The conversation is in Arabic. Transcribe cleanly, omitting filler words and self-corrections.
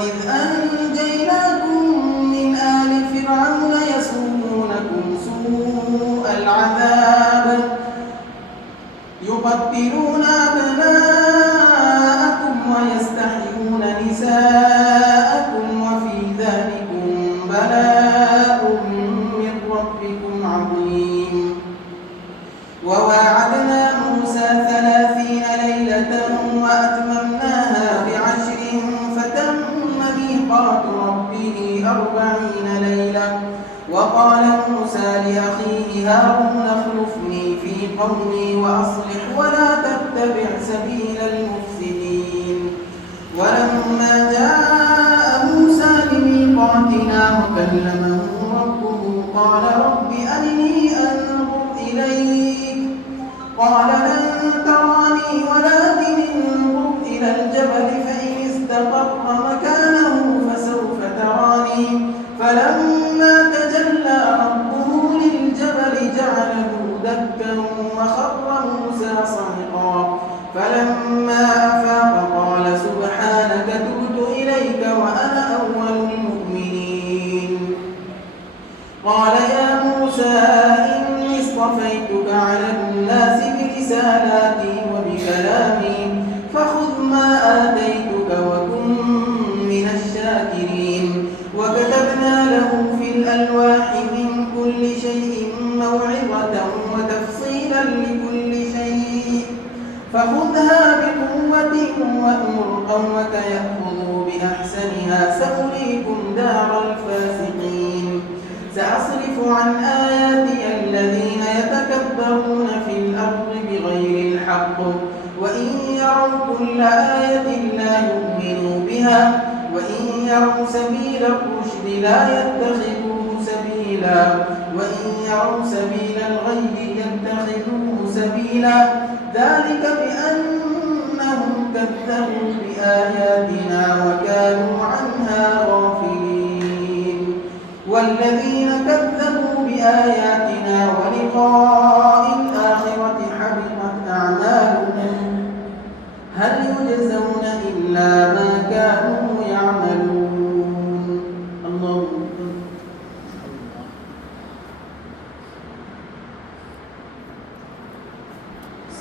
وإذ أنجيناكم من آل فرعون يسومونكم سوء العذاب يقتلون أبناءكم ويستحيون نساءكم وفي ذلكم بلاء من ربكم عظيم. وواعدنا موسى 30 ليلة وأتممناها ب10 فتم ميقات ربه 40 ليلة. وقال موسى لأخيه هارون اخلفني في قومي وأصلح ولا تتبع سبيل المفسدين. ولما جاء موسى لميقاتنا وكلمه ربه قال رب أرني أنظر إليك قال لن تراني ولكن انظر إلى الجبل فإن استقر مكانه فسوف تراني. فلما تجلى ربه للجبل جعله دكا وخر موسى صعقا. فلما أفاق قال سبحانك تبت إليك وأنا أول المؤمنين. قال يا موسى إني اصطفيتك على الناس برسالاتي وبكلامي فخذ ما آتيتك وكن من الشاكرين. وكتبنا له في الألواح من كل شيء موعظة وتفصيلا لكل شيء فخذها بقوة وأمر قومك يأخذوا بأحسنها سأريكم دار الفاسقين. سأصرف عن آياتي الذين يتكبرون في الأرض بغير الحق وإن يروا كل آية لا يؤمنوا بها وإن يروا سبيل الرشد لا يتخذوه سبيلا وإن يروا سبيل الغي يتخذوه سبيلا. ذلك بأنهم كذبوا بآياتنا وكانوا عنها غافلين. والذين كذبوا بآياتنا ولقاء الآخرة حبطت أعمالهم هل يجزون إلا ما كانوا يعملون.